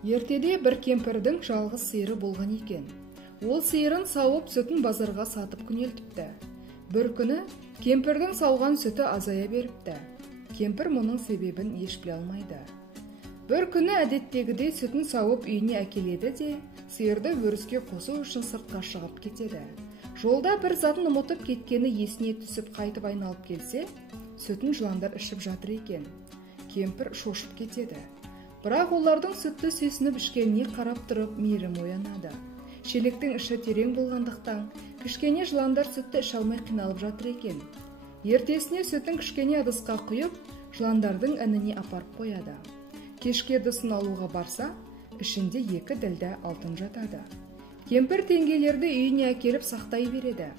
Ертеде бір кемпірдің жалғыз сиыры болған екен. Ол сиырын сауып сүтін базарға сатып күнелтіпті. Бір күні кемпірдің сауған сүті азая беріпті. Кемпір мұның себебін еш біле алмайды. Бір күні әдеттегідей сүтін сауып үйіне әкеледі де, сиырды өріске қосу үшін сыртқа шығып кетеді. Жолда бір затын ұмытып кеткені есіне түсіп қайтып айналып келсе, сүтін жыландар ішіп жатыр екен. Кемпір шошып кетеді. Бірақ олардың сүтті сүйсініп ішкеніне қарап тұрып мейірім оянады. Шелектің іші терең болғандықтан, кішкене жыландар сүтті іше алмай қиналып жатыр екен. Ертесіне сүтін кішкене ыдысқа құйып, жыландардың ініне апарып қояды. Кешке ыдысын алуға барса, ішінде 2 ділдә алтын жатады. Кемпір теңгелерді үйіне әкеліп сақтай береді.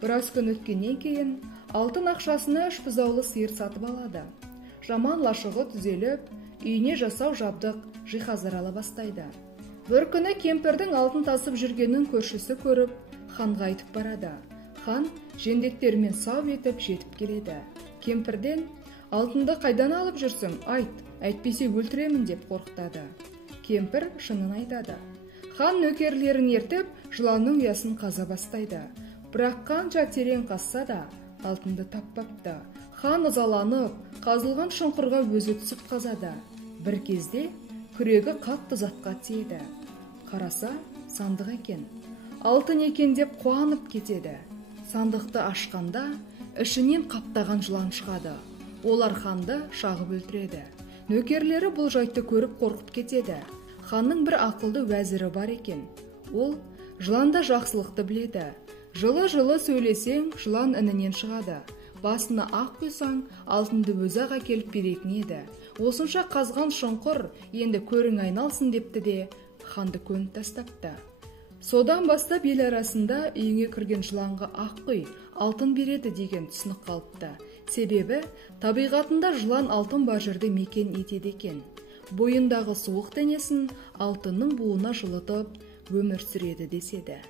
Біраз күн өткеннен кейін алтын ақшасына 3 бұзаулы сиыр сатып алады. Жаман лашығы түзеліп, үйіне жасау жабдық жиһаздар ала бастайды. Бір күні кемпірдің алтын тасып жүргенін көршісі көріп, ханға айтып барады. Хан жендеттермен сау етіп жетіп келеді. Кемпірден: "Алтынды қайдан алып жүрсің? Айт, әйтпесе өлтіремін" деп қорқытады. Кемпір шынын айтады. Хан нөкерлерін ертіп, жыланның ұясын қаза бастайды. Бірақ қанша терең қазса да, алтынды таппапты. Хан ызаланып, қазылған шұңқырға өзі түсіп қазады. Бір кезде күрегі қатты затқа тиеді. Қараса, сандық екен. Алтын екен деп қуанып кетеді. Сандықты ашқанда, ішінен қаптаған жылан шығады. Олар ханды шағып өлтіреді. Нөкерлері бұл жайтты көріп қорқып кетеді. Ханның бір ақылды уәзірі бар екен. Ол жыланда жақсылықты біледі. Жылы-жылы сөйлесең, жылан інінен шығады. Басына ақ құйсаң, алтынды өзі ақ әкеліп беретін еді. Осынша қазған шұңқыр енді көрің айналсын депті де, ханды көніп тастапты. Содан бастап ел арасында үйіңе кірген жыланға ақ құй, алтын береді деген түсінік қалыпты. Себебі табиғатында жылан алтын бар жерде мекен етеді екен. Бойындағы суық денесін алтынның буына жылытып өмір сүреді деседі.